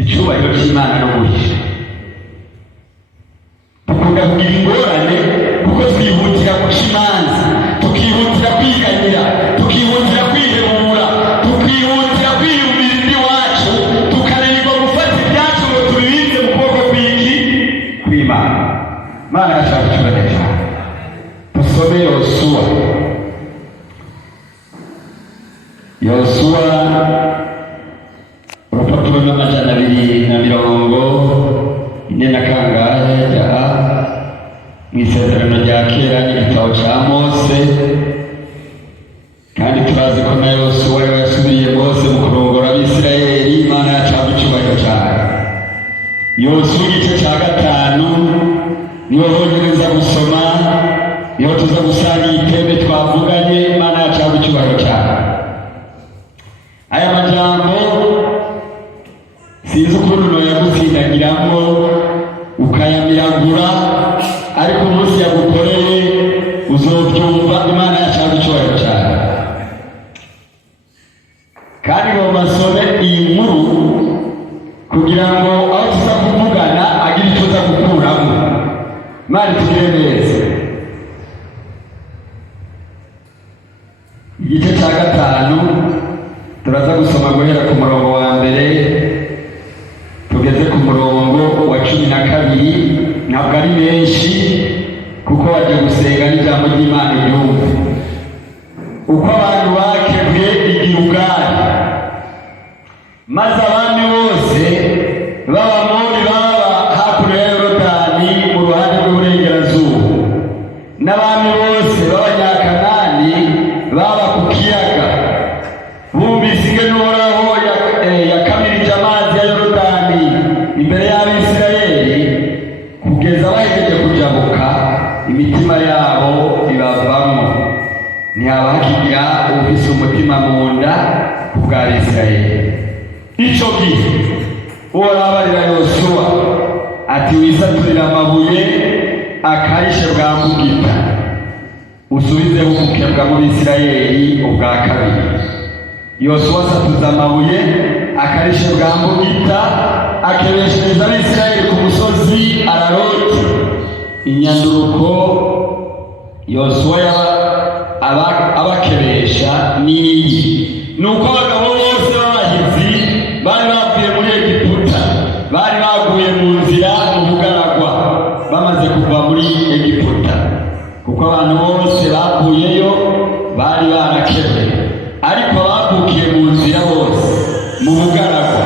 icyubahiro cy'Imana no guhisha. Dukunda kugira ingorane kuko twihutira guca imanza, tukihutira kwiganyira, tukihutira kwihebura, tukihutira kwiyumvira iby'iwacu, tukananirwa gufata ibyacu ngo tubibike mu kuboko kw'Imana. Imana irashaka icyubahiro cyawe. Dusome Yosuwa. Yosuwa urupapuro rw'amajana 240 na kangahe mu isezerano rya kera n'igitabo cya Mose, kandi turazi ko na Yosuwa yasubiye Mose mu kurongora Abisirayeli. Imana yacaga icyubahiro cyawe. Yosuwa igice cya 5 niho honyine gusoma, niho tuza gusanga iteme twavuganye. Imana yacaga icyubahiro cyawe. Aya majambo sinzi ukuntu noyagutsindagiramo ukayamiragura, ariko umunsi yagukoreye uzobyumva. Imana yacaga icyubahiro cyawe. Kandi ngo basome iyi nkuru kugira ngo aho tuza kuvugana agire icyo uza gukuramo. Imana itugire neza. Igice cya 5 turaza gusoma guhera ku murongo wa mbere tugeze ku murongo wa 12. Ntabwo ari menshi kuko waje gusenga n'ijambo ry'Imana ryumve. Uko abantu bakebwe i Gilugali, maze abami bose b'Abamori baba hakurya ya Yorodani mu ruhande rw'uburengerazuba, n'abami bose b'Abanyakanani baba ku kiyaga, bumvise ingene Uhoraho yakamirije amazi ya Yorodani imbere y'Abisirayeli kugeza bahejeje kujabuka, imitima yabo ibavamo, ntihaba hakigira ufise umutima mu nda ku bw'Abisirayeli. Ico gihe Uhoraho abarira Yosuwa ati, wisaturira amabuye akarishe bwa Mugita, usubizeho gukebwa muri Isirayeli ubwa kabiri. Yosuwa asatuza amabuye akarishe bwa Mugita, akebeshereza Abisirayeli ku musozi Araroti. Inyanduruko Yosuwa abakebesha n'iyi: nuko abagabo bose b'abahizi bari bavuye muri Egiputa, bari baguye mu nzira mu bugaragwa bamaze kuva muri Egiputa, kuko abantu bose bavuyeyo bari barakebwe. Ariko abavukiye mu nzira bose mu bugaragwa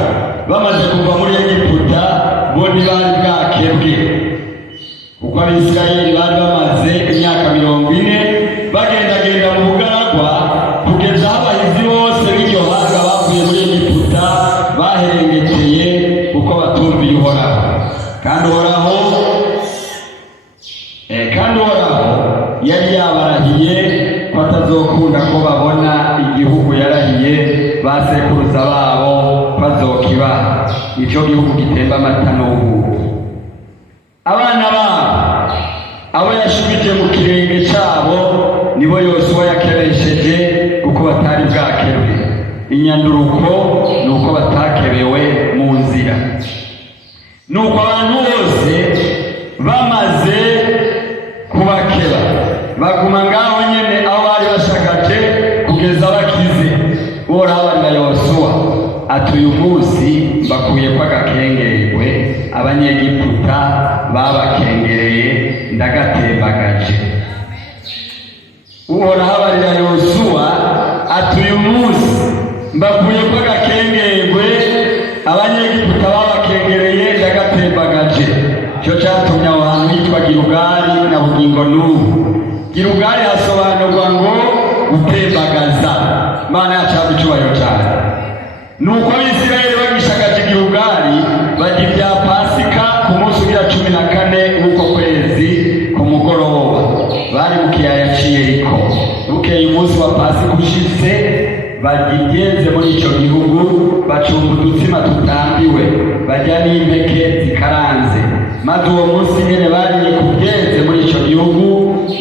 bamaze kuva muri Egiputa bo ntibari bwakebwe, kuko Abisirayeli bari bamaze imyaka 40 bagendagenda mu bugaragwa kugeza aho abahizi bose b'iryo hanga bavuye muri Egiputa baherengeteye kuko batumviye Uhoraho. Kandi Uhoraho yari yabarahiye ko atazokunda ko babona igihugu yarahiye basekuruza babo bazokibaha, ico gihugu gitemba amata n'ubuki. Abana babo abo yashubije mu kirenge cyabo nibo Yosuwa yakebesheje kuko batari bwakebwe. Inyanduruko ni uko batakebewe mu nzira. Nuko abantu bose bamaze kubakeba baguma ngaho nyene aho bari bashagaje kugeza bakize. Uhoraho abarira Yosuwa ati, uyu munsi mbakuye ko agakengerwe Abanyegiputa babakengereye ndagatembagaje. Uhoraho abarira Yosuwa ati, uyu munsi mbakuye ko agakengerwe Abanyegiputa babakengereye ndagatembagaje. Cyo cyatumye aho hantu hitwa Gilugali na bugingo n'ubu. Gilugali hasobanurwa ngo gutembagaza. Imana yacaga icyubahiro cyane. Nuko Abisirayeli bagishagaje Gilugali bajya ibya Pasika ku munsi ugira 14 w'uko kwezi ku mugoroba. Bari mu kiyaya cy'Yeriko. Bukeye umunsi wa Pasika ushitse, bagigenze muri icyo gihugu bacumba udutsima tutambiwe, bajya n'impeke zikaranze. Maze uwo munsi nyene bariye kugenze muri icyo gihugu,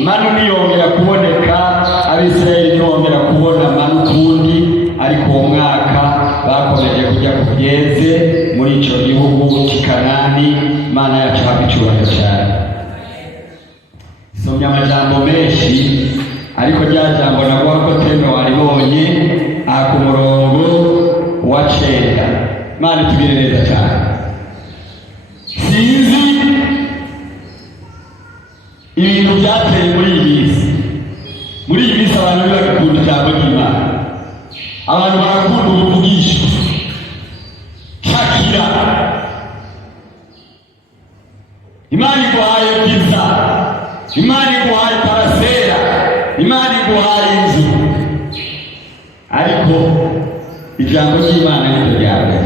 manu niyongera kuboneka, Abisirayeli ntibongera kubona manu kundi. Ariko uwo mwaka bakomeje kurya kubyeze muri ico gihugu cy'Ikanani. Imana yacu habwa icyubahiro cyane. Somya amajambo menshi ariko rya jambo naguha ko teme waribonye aha ku murongo wa 9. Imana itugire neza cyane. Sinzi ibintu byateye muri iyi minsi. Muri iyi minsi abantu bagakunda ijambo ry'Imana, abantu barakunda ubuvugisho. Shakira Imana iguhaye pizza, Imana iguhaye parasera, Imana iguhaye inzu, ariko ijambo ry'Imana ni ryawe.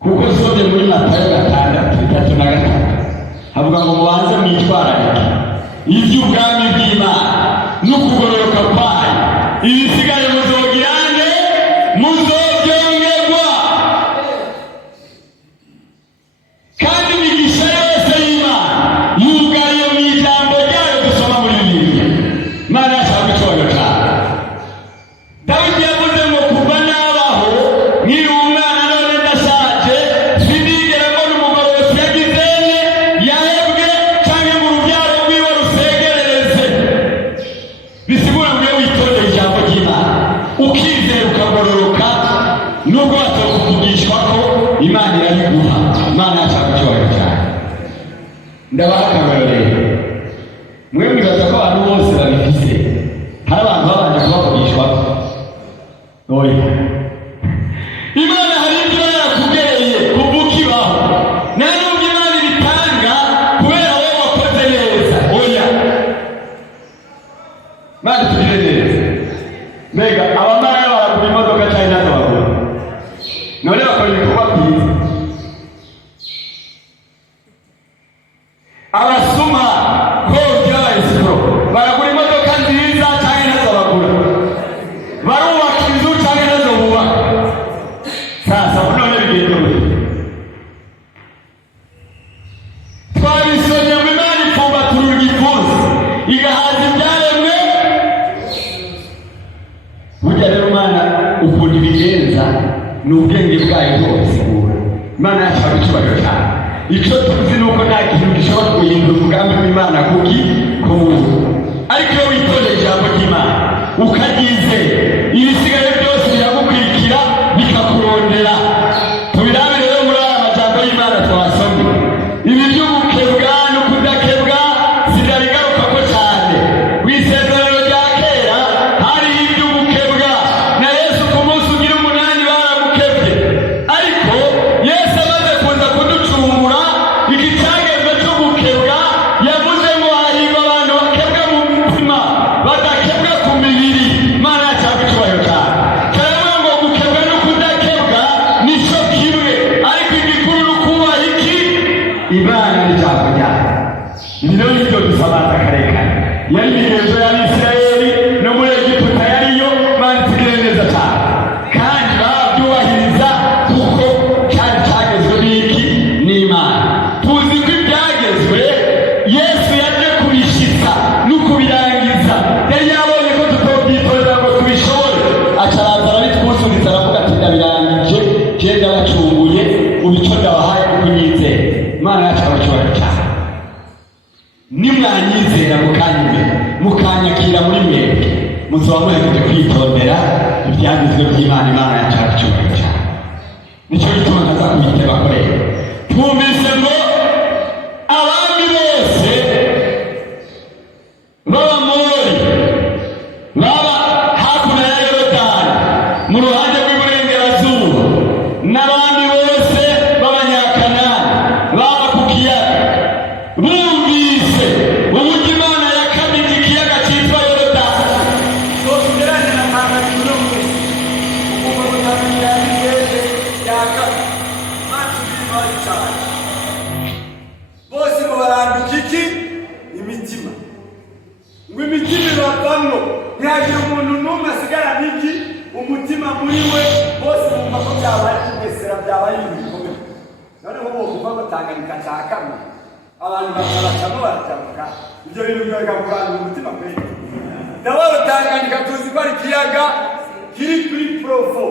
Kuko sobe muri Matayo 6:3 havuga ngo mubanze mwitwararike iby'ubwami bw'Imana no kugororoka kwayo, ibisigaye muzogirane muzobyongerwa. Kandi imigisha yose y'Imana yugaye mu ijambo ryayo dusoma muri Bibiliya. Imana yashaka icyubahiro cyayo. Dawidi yavuze ngo kuva nabaho nkiri umwana none ndashaje, sinigera mbona umugororotsi yagize yahebwe cyangwa mu rubyaro rwiwe rusegerereze. Bisigura ngo iyo witondeye ijambo ry'Imana ukizera ukagororoka, nubwo batokuvugishwa ko Imana irabiguha. Imana yashaka icyubahiro cyane. Ndabaha akarorero rero. Mwe mwibaza ko abantu bose babifise, hari abantu babanje kubavugishwa ko oya. Imana hari ibyo yakugereye kuva ukibaho, nta n'ubwo Imana ibitanga kubera wowe wakoze neza, oya. Imana itugire neza. Mbega abamaraya baragura imodoka cyangwa ntazo bagura? None bakora ibikorwa byiza. Abasuma kobya abayesikoro baragura imodoka nziza cyangwa ntazo bagura? Barubaka inzu cyangwa ntazo bubaka? Sasa none bigenda gute? Twabisomye mu Imana ipfumbatura igipfunsi igahaza ibyaremwe. Burya rero Imana ukuntu ibigenza ni ubwenge bwayo bwose. Imana yashaka icyubahiro cyane. Icyo tuzi ni uko nta kintu gishobora guhindura umugambi w'Imana kuki kuwuzi. Ariko iyo witondeye ijambo ry'Imana ukaryizera, ibisigaye byose biragukurikira bikakurondera. Tubirabe rero muri aya majambo y'Imana twasomye. Ibi by'ugukebwa no kudakebwa sinabigaruka ko cyane. W'isezerano rya kera hariho iby'ugukebwa, na Yesu ku munsi ugira 8 baramukebye. Ariko Yesu amaze kuza kuducungura, iki cyagezwe cyo gukebwa yavuze ngo hahirwa abantu bakebwa mu mutima badakebwa ku mibiri. Imana yashaka icyubahiro cyane. Karavuga ngo gukebwa no kudakebwa ni cyo kimwe, ariko igikuru ni ukubaha iki? Imana n'ijambo ryayo. Ibi rero nibyo dusabaza karekare. Yari imigenzo y'Abisirayeli no muri Egiputa yariyo. Imana itugire neza cyane. Kandi babyubahiriza kuko cyari cyagezwe n'iki? N'Imana. Tuzi ko ibyagezwe Yesu yaje kubishitsa no kubirangiza. Yari yabonye ko tutobyitorera ngo tubishobore, acaraza arabitwusubiza aravuga ati ndabirangije, genda bacunguye ubico ndabahaye kuko unyizera. Imana yacu abacyubahiro cyane. Nimwanyizera mukanyakira muri mwebwe, muzoba muhejeje kwitondera ibyagezwe by'Imana. Imana yacu abacyubahiro cyane. Nicyo gituma ntaza kubiteba ko rero twumvise ngo abami bose b'Abamori baba hakuno ya Yorodani mu ruhande rw'iburengerazuba, n'abandi bose b'Abanyakanani baba ku kiyaga bumvise uburyo Imana yakamije ikiyaga cyitwa Yorodani. Tugeranye na Tanzania uko Tanzania yaka bose ngo baranduka iki? Imitima. Ngo imitima iravamwo, ntihagire umuntu n'umwe asigara n'iki? Umutima muri we. Bose bumva ko byabaye kugesera, byabaye ibikomeye. Noneho uwo kuva ngo Tanganyika cyakamwe, abantu bakabacamo barajabuka. Ibyo bintu byoga kuranga umutima kweli. Ndabona Tanganyika tuzi ko ari ikiyaga kiri kuri profo.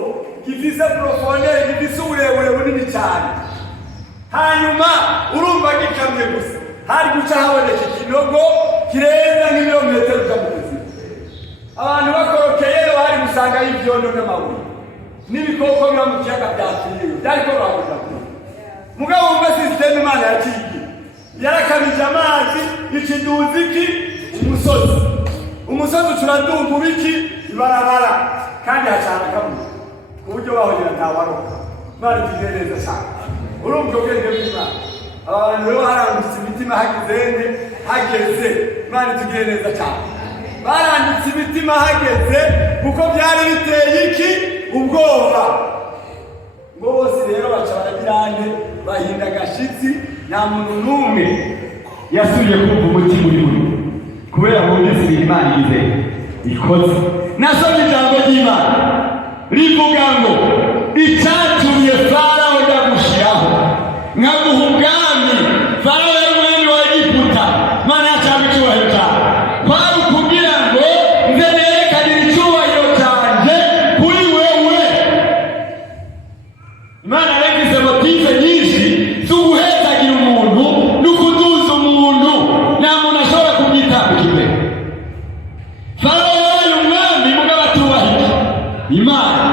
gifise profondeur, gifise uburebure bunini cyane. Hanyuma urumva gikamye gusa hari guca haboneka ikinogo kirenza nk'ibirometero by'amuzi. Abantu bakorokeye bari gusanga y'ivyondo n'amabuye n'ibikoko biba mu kiyaga byakiriwe byariko bavuga ko mugabo umva system Imana yaciye yarakabije amazi ikiduziki umusozi ucuradumba ubiki ibarabara kandi hacana kamwe ku buryo bahogera ntawaroka Imana itugereza cyane. Urumva ubwenge bw'Imana abantu rero harandutse imitima hageze Imana itugereza cyane. Baranditse imitima hageze kuko byari biteye iki ubwoba ngo bose rero baca baragirane bahinda agashitsi nta muntu n'umwe yasubiye kumva umutima uri muri kubera ngo ndetse Imana ize ikoze. Nasomye ijambo ry'Imana rivuga ngo icyatumye Farawo ndagushiraho nkaguha ubwami. Farawo yari umwami wa Egiputa, Imana yacanga icyubahiro cyawe kwari ukugira ngo nze nerekanire icyubahiro cyanjye kuri wewe. Imana yagize motive nyinshi z'uguhezagira umuntu n'ukuduza umuntu, nta muntu ashobora kubyitambika imbere. Farawo yabaye umwami mugabo atubahira Imana,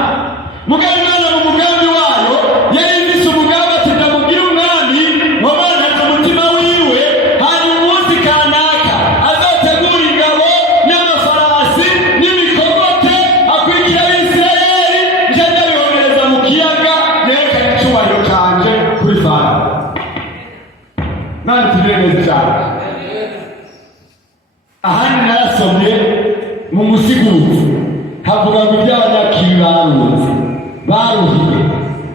mugabo Imana mu mugambi wayo yari ifise umugambi ati ndamubwira umwami wabanaga umutima wiwe, hanyuma umunsi kanaka azotegura ingabo n'amafarasi n'ibikogote akurikira Abisirayeli nje ndabihomereza mu kiyaga nerekana icyubahiro canje kuri Farawo. Imana itugirire neza cyane. Ahandi narasomye mu musiguzi havuga ngo iby'abanyakiri baruhiye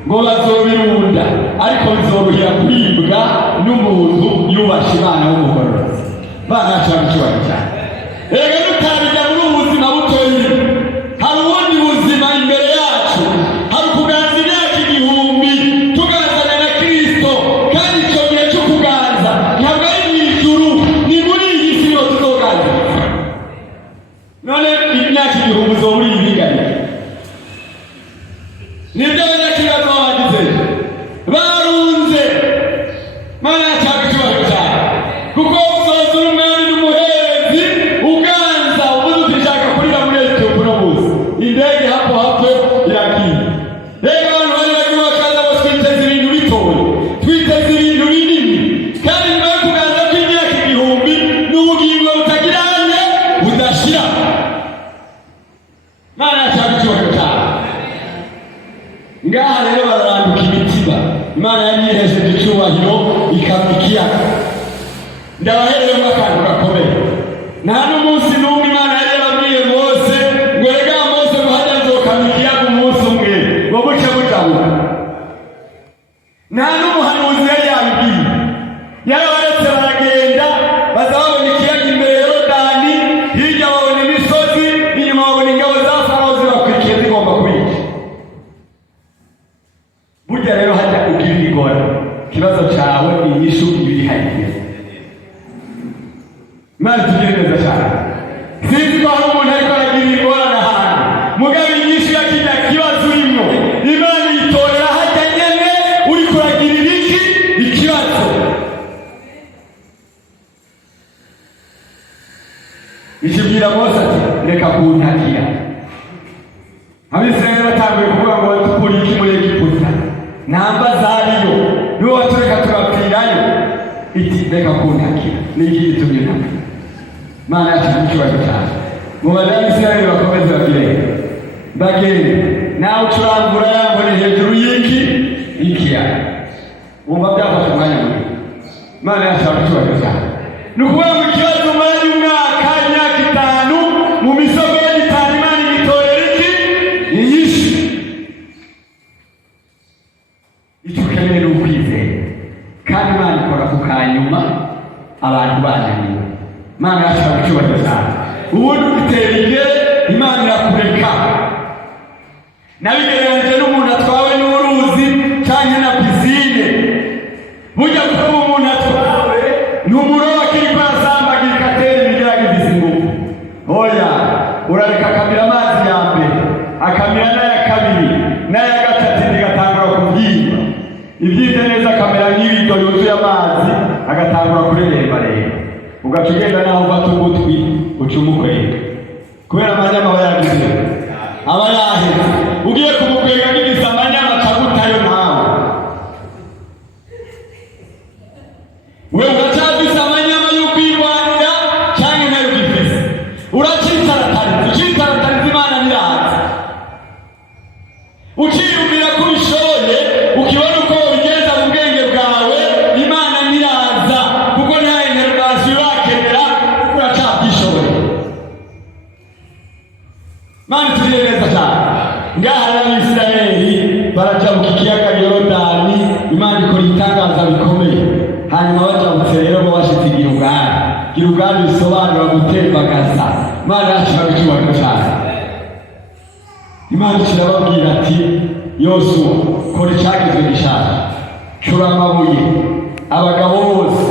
ngo bazobirunda ariko bizoruhira kuribwa n'umuntu yubasha Imana w'umugororotsi. Imana yacanga icyubahiro cyane. Rega tutabijya muri ubu buzima butoyi, hari ubundi buzima imbere yacu, hari ukuganza imyaka 1000 tuganzana na Kristo, kandi icyo gihe cyo kuganza ntabwo ari mu ijuru, ni muri iyi si yo tuzoganza. None imyaka 1000 uzobura ibingana nibyo abanyakiri bagize barunze. Imana yacanga icyubahiro cyane kuko uzoza uri umwami n'umuherezi uganza ubuze uti nshaka kurira muri Etiyopiya uno munsi, indege hapo iragiye. Rero abantu bari bagiye bakaza ngo twiteze ibintu bitoya, twiteze ibintu binini, kandi nyuma yo kuganza kw'imyaka 1000 n'ubugingo butagiranye budashira. Imana yacanga icyubahiro cyane. Ngaha rero bararanduka imitima, Imana yayihejeje icyubahiro ikaba ikiyaga. Ndabahereyemo akantu gakomeye, nta n'umunsi n'umwe Imana yari yarabwiye Mose ngo rega Mose ngo hajya nzokama ikiyaga umunsi umwe ngo buce butabuka. Nta n'umuhanuzi yari yabibwiye, yarabaretse baragenda baza babona ikiyaga imbere ya Yorodani, hirya babona imisozi, inyuma babona ingabo za Farawo zibakurikiye zigomba kubica. Burya rero hajya kugira ingorane, ikibazo cyawe inyishu ibiri hariya. Imana itugirire neza cyane. Sinzi ko hari umuntu ariko aragira ingorane ahantu, mugabo inyishu ya kijya kibazo urimo Imana yitorera hajya nyene uri kuragirira iki ikibazo. Ikibwira Mose ati reka kuntakira. Abisirayeli batanguye kuvuga ngo tukuri iki muri Egiputa, namba zariyo niwe watureka turapfirayo. Iti reka kuntakira n'iki gitumye ntakira. Imana yacanga icyubahiro cyane. Mu Abisirayeli bakomeze bagende nawe ucurangura yambone hejuru y'iki ikiyaga, wumva byafashe umwanya munini. Imana yacanga icyubahiro cyane. Ni ukuvuga ngo ikibazo umwanya umwaka imyaka 5 mu misogo ya 5 Imana igitorera iki inyishu. Icyo ukeneye ni ukwizera, kandi Imana ikora ku kanyuma abantu bananiwe. Imana yacanga icyubahiro cyane. Ubundi ugitera imbere Imana irakureka. Nabigereranyije n'umuntu atwawe n'uruzi cyangwa na pisine. Burya kuko umuntu atwawe n'umuroba akiri kwasambagirika atera imigeraga ifise ingufu. Oya, urareka akamira amazi ya mbere, akamira n'aya kabiri n'aya ibyize neza akamera nk'ibido yuzuye amazi agatangura kureremba rero ugaca ugenda naho ufata ugutwi uca umukwega kubera amanyama aba yagize aba yaheze ugiye kumukwega n'igisa amanyama akagutayo nawe we uracyafise amanyama y'ukwirwanira cyangwa ntayo ugifise ucitaratariza imana biraza uciyumvira ko ubishoboye ukibona uko ubigenza mu bwenge bwawe imana ntiraza kuko nta interogasiyo urakenera kuko uracabyishoboye mani turiye neza cyane ngaha n'abisirayeli barajabuka ikiyaga yorodani imana ikora ibitangaza bikomeye hanyuma bajabutse rero bo bashitse Gilugali bisobanura gutembagaza imana yacu irabicyubahiro cyane imana kirababwira ati Yosuwa kora icyagizwe gishaka cura amabuye abagabo bose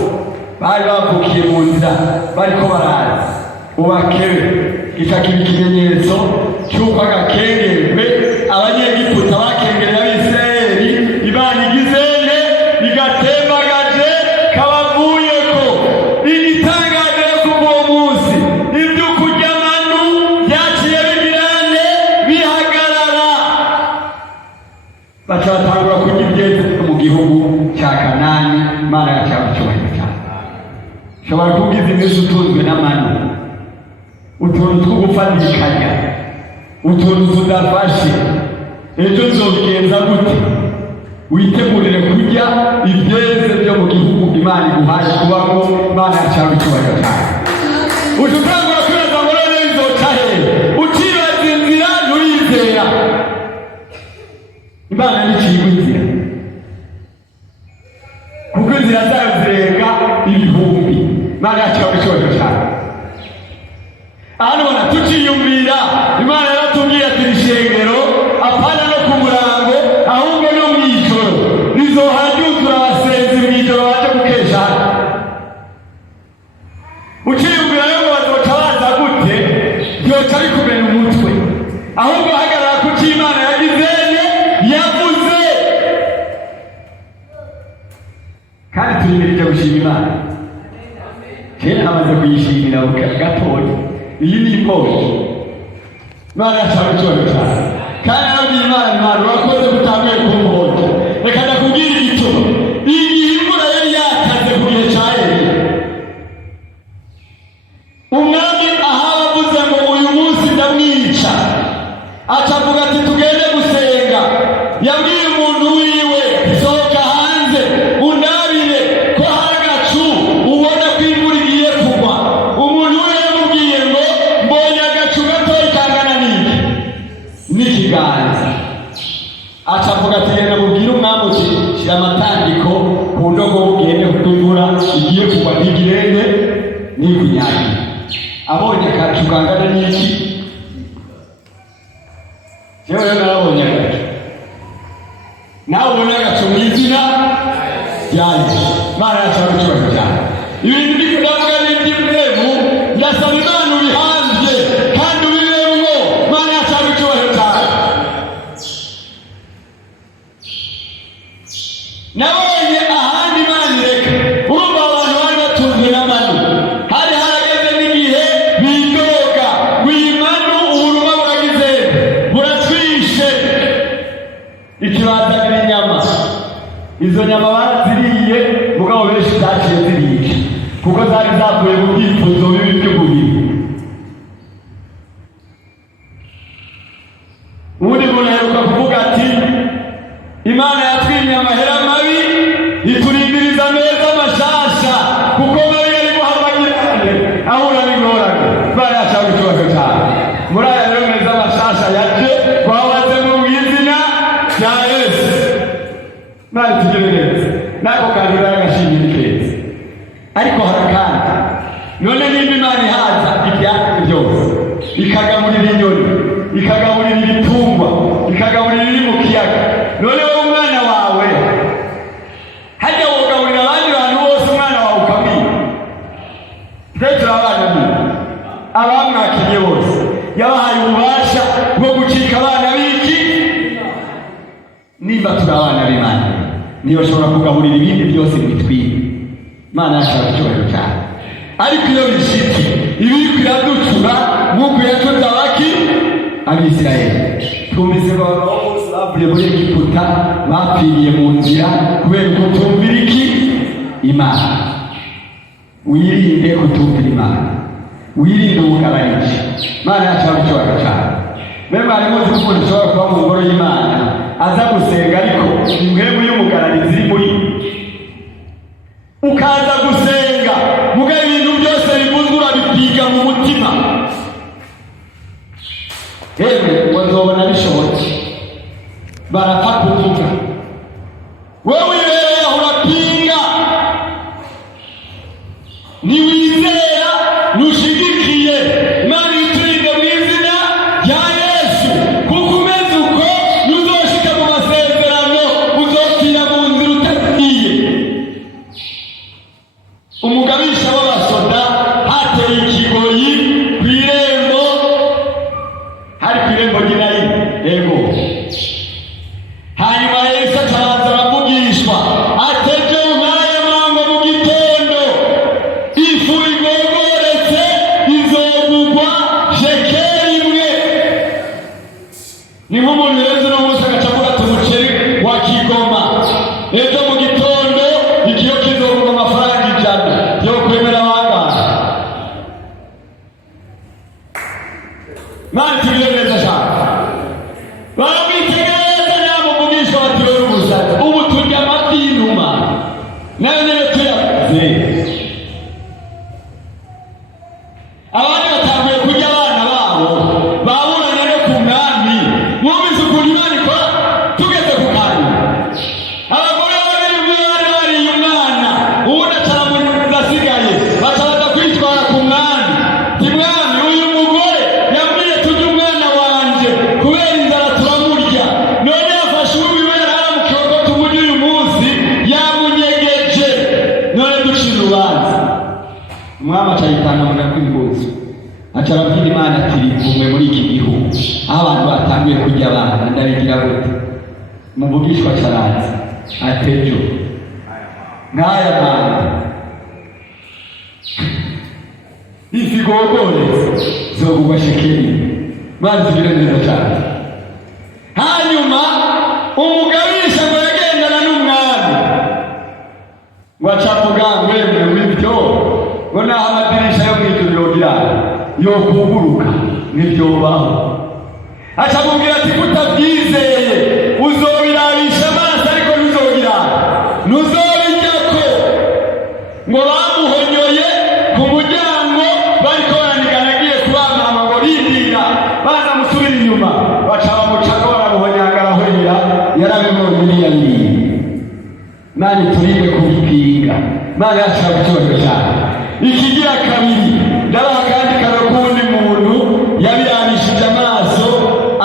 bari bavukiye mu nzira bariko baraza ubakebe gitakiba ikimenyetso cy'uko agakengerwe abanyegiputa bakengereye abisirayeli imana igizene igatembagaje kabavuyeko igitangaje yo kuva uwo munsi ibyo kurya manu byaciye bigirane bihagarara baca batangura kurya ibyeze mu gihugu cya Kanani imana yacawe icyubahiro cyane ushobora kubwiza iminsi utunzwe n'amanu utuntu tw'ugufatikanya utuntu tudafashe ejo nzobigenza gute witegurire kurya ibyeze byo mu gihugu imana iguhaye kubamo imana yacawe icyubahiro cyane uca utangura kwibaza ngo rero bizoca hehe ucibaza inzira nturizera imana nticiye inzira kuko inzira zayo zirenga ibihumbi imana yacawe icyubahiro cyane hano bona tuciyumvira imana yaratubwiye ati ishengero apana no ku murango ahubwo no mu ijoro rizoharyuzura abasenzi mu ijoro baje gukesha uciyumvira rero ngo bazoca baza gute byoca bikumena umutwe ahubwo hagarara ku cyo imana yagizene yavuze kandi turimirije gushima imana kera amaze kuyishimira gatoya iyi ni imposhi imana yacawe icyubahiro cyane kandi nabwiye imana urakoze kutambaye ku mposhi reka ndakubwira igituma igihe imvura yari yakaze ku gihe cya Eliya umwami Ahabu avuze ngo uyu munsi ndamwica aca avuga ati tugende gusenga yabwiye umuntu wiwe sohoka hanze undabire ko hari agacu ubona ko imvura igiye kugwa umuntu we yamubwiye ngo mbonye agacu gatoya kangana n'ikiganza aca avuga ati genda mubwire umwami uti shyira amatandiko ku ndogo ugende kuko imvura igiye kugwa ntigirende ntikunyagira abonye agacu kangana n'iki yewe rero narabonye agacu nawe ubona agacu mu izina ryanjye imana yacawe icyubahiro cyane ibintu by'ikudavuga n'iby'imwevu ndasaba imana ubihanze kandi ubibemo imana yacawe icyubahiro cyane nabonye ahandi imana ireka urumva abantu bari batunzwe n'amanu hari harageze n'igihe bidoga wimanu uburuma buragize buratwishe ikibazanira inyama izo nyama baraziriye mugabo benshi zaciye zirica kuko zari zavuye mu byifuzo bibi by'umubiri ubundi muntu aheruka kuvuga ati imana yatwimye amahera mabi iturindiriza meza mashasha kuko mabi yari guhamagirane ahura n'ingorane imana yacawe icyubahiro cyane muri aya rero meza mashasha yaje twabaze mu izina rya Yesu imana itugire neza nako kandi uraye agashimye ni keza ariko harakandi none nimba imana ihaza ibyatsi byose ikagaburira inyoni ikagaburira ibitungwa ikagaburira ibiri mu kiyaga none wowe umwana wawe hajya wogaburira abandi bantu bose umwana wawe ukamwiba twese abana biwe abamwakiye bose yabahaye ububasha bwo gucika abana b'iki nimba turi abana b'Imana niyo ashobora kugaburira ibindi byose bitwiye. Imana yashaka icyubahiro cyane. Ariko iyo bishitse ibiriko iraducura nk'uko yacoze abaki Abisirayeli. Twumvise ko bose bavuye muri Egiputa bapfiriye mu nzira kubera kutumvira iki Imana. Wirinde kutumvira Imana, wirinde ubugarariji. Imana yashaka icyubahiro cyane. Mbega harimo umuntu ushobora kuba mu ngoro y'Imana aza gusenga ariko impwemu y'umugararizi iri muri ukaza gusenga muga ibintu byose bivuzura bipiga mu mutima. Hewe wazobona bishobotse barapfa kuvuga wewe wibereye aho urapinga, niwizera nushigikiye. Imana iturinde mu izina rya Yesu, kuko umeze uko nuzoshika mu masezerano uzopfira mu nzira utagiye. Umugabisha w'abasoda hateye ikigoyi kw'irembo, hari kw'irembo ry'inayi ego. Hanyuma Yesu acabanza aravugishwa ateje umwanya mwango mu gitondo ifu igogoretse izogugwa shekeri imwe. Ni nk'umuntu rero uno munsi agaca avuga ati umuceri wa Kigoma ejo mu gitondo ikiyo kizogugwa amafaranga 100. Yo kwemera wangahe? Mani tugire neza cyane. Baramwitegereza namuvugisha bati wewe umusazi ubu turya amafi y'inuma nayo nyene tuyakoze. Abandi batanguye kurya abana babo baburanye no ku mwami. Mwumvise ukuntu Imana ikora tugeze ku kanya. Abagore babiri umwana bariye umwana uwundi acaramuza asigaye baca baza kwitwara ku mwami. Ti mwami uyu mugore yambwiye turya umwana wanje kubera inzara turamurya, none yafashe uwibera aramukiwe ko tumurya uyu munsi yamunyegeje, none ducira urubanza. Umwami aca yitanga mu gakwimbuzi aca arabwira Imana ati rivume muri iki gihugu aho abantu batanguye kurya abana ndabigira gute? Muvugishwa caraza atejo nk'aya manda ifi igogoretse zogugwa shekeri. Imana tugire neza cyane. Hanyuma umugabisha ngo yagendana n'umwami ngo acavuga ngo yemwe w'ibyo ngo naho amadirisha yo mw'ijuru yogira yokuguruka n'ivyobaho. Acamubwira ati kutabyizeye uzobirabisha amaso ariko ntuzobijyako. Ngo bamuhonyoye ku muryango bariko baranigana agiye kubamama ngo rindira baza musubira inyuma baca bamucako baramuhonyanga arahwera yarabibonye niyamwiye. Imana iturinde kubipinga. Imana yashaka icyubahiro cyane. Ikigira kabiri ndabaha kandi karo k'uwundi muntu yabirabishije amaso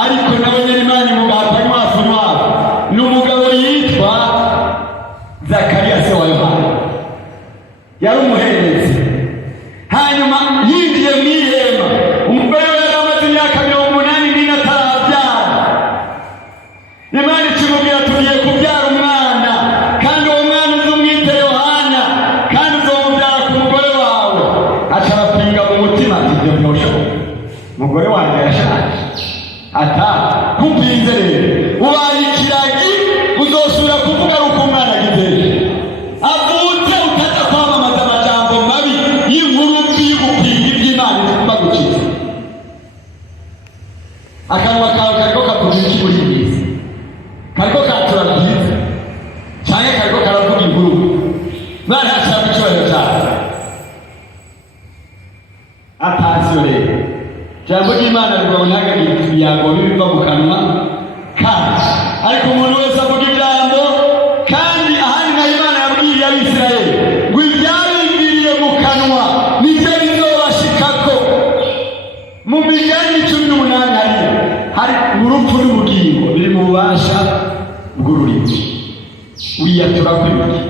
ariko nawe nyene Imana imugata amaso mwabo. Ni umugabo yitwa Zakariya se wa Yohana, yari umuherezi. Hanyuma yinjiye mw'ihema, umugore we yari amaze imyaka 80 atarabyara. Imana ikimubwira tugiye kubyara umwana, kandi uwo mwana uzumwite Yohana, kandi uzomubyara ku mugore wawe. Aca arapinga mu mutima ati ibyo ntibishoboka, umugore wanjye yashaje. Ata kumpinze rero ubaye ikiragi uzosubira kuvuga ari uko umwana agizeje avutse utaza kwamamaza amajambo mabi y'inkuru mbi y'ugupinga iby'Imana igomba gukiza. Akanwa kawe kariko kavuga iki muri byiza? Kariko katura byiza cyane? Kariko karavuga inkuru? Imana yashaka icyubahiro cyane. Atasiyo rero jambo ry'Imana rivuga ntaga ibiyago biva mu kanwa kandi ariko umuntu wese avuga ijambo kandi ahandi na Imana yabwiye Abisirayeli ngo ibyabigiriye mu kanwa nibyo bizobashikako. Mu Migani 18 hari urupfu n'ubugingo biri mu bubasha bw'ururimi. Wiyatura kw'ibiki.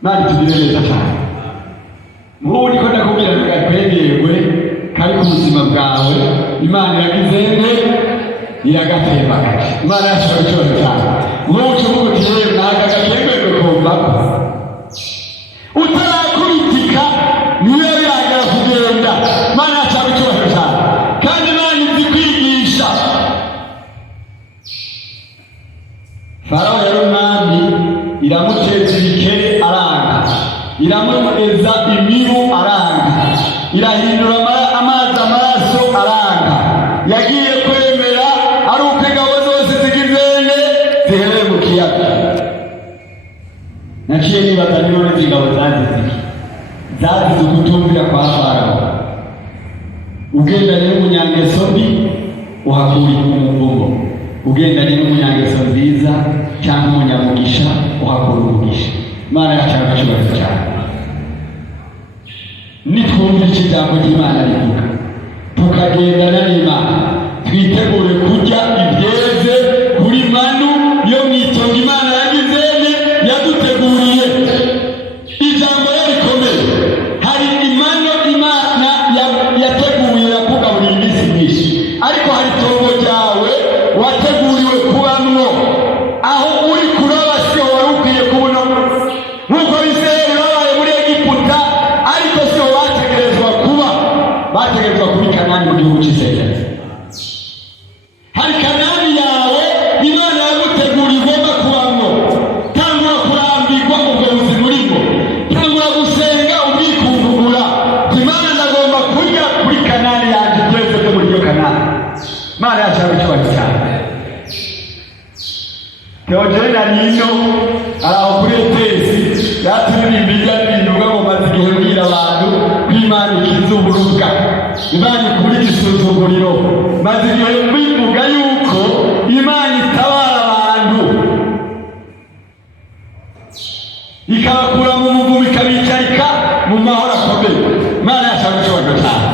Imana tugire neza cyane. Mubu niko ndakubwira ngo gakwegerwe kari ku buzima bwawe. Imana iragize nde iragatembagaje. Imana yashobora cyane. Mubu ucuvuga uti naga gakwegerwe yari umwami, iramuteza ibikere aranga, iramuteza imibu aranga, irahindura amazi amaraso aranga. Yagiye kwemera ari uko ingabo zose zigizenge zihereye mu kiyaga. Naciye nibaza none ingabo zazize ukutumvira kwa Farawo. Ugendanye n'umunyangeso mbi uhakura umuvumo, ugendanye n'umunyangeso nziza cyangwa umunyamugisha uhakura umugisha. Imana yacu irashobora cyane. Nitwumva iki jambo ry'Imana rivuga tukagendana n'Imana, twitegure kurya ibyeze kuri manu yo mwitongo Imana yaduteguriye. Ijambo rikomeye, hari imano Imana yateguye yakugaburira iminsi myinshi, ariko hari itongo ryawe wateguriwe kubamwo. Aho uri kuroba siho wari ukwiye kubona, nk'uko Bisirayeli babaye muri Egiputa, ariko siho bategerezwa kuba. Bategerezwa kuba i Kanani mu gihugu cy'isezerano. Hari Kanani yawe Imana yaguteguriye ugomba kubamwo. Tangura kurambirwa ubwo buzima urimo, tangura gusenga ubwikuvugura. Imana ndagomba kurya kuri Kanani yanjye, byose byo muri iyo Kanani. Imana yacu aracyubahwa cyane. Theogene na Nino araho kuri Etesi yaturirimba ijya rihinduka ngo maze igihe bwira abantu ko Imana ikiza uburuga, Imana ikura igisuzuguriro. Maze igihe bivuga yuko Imana itabara abantu, ikabakura mu muvumo ikabicarika mu mahoro akomeye. Imana yacu aracyubahwa cyane.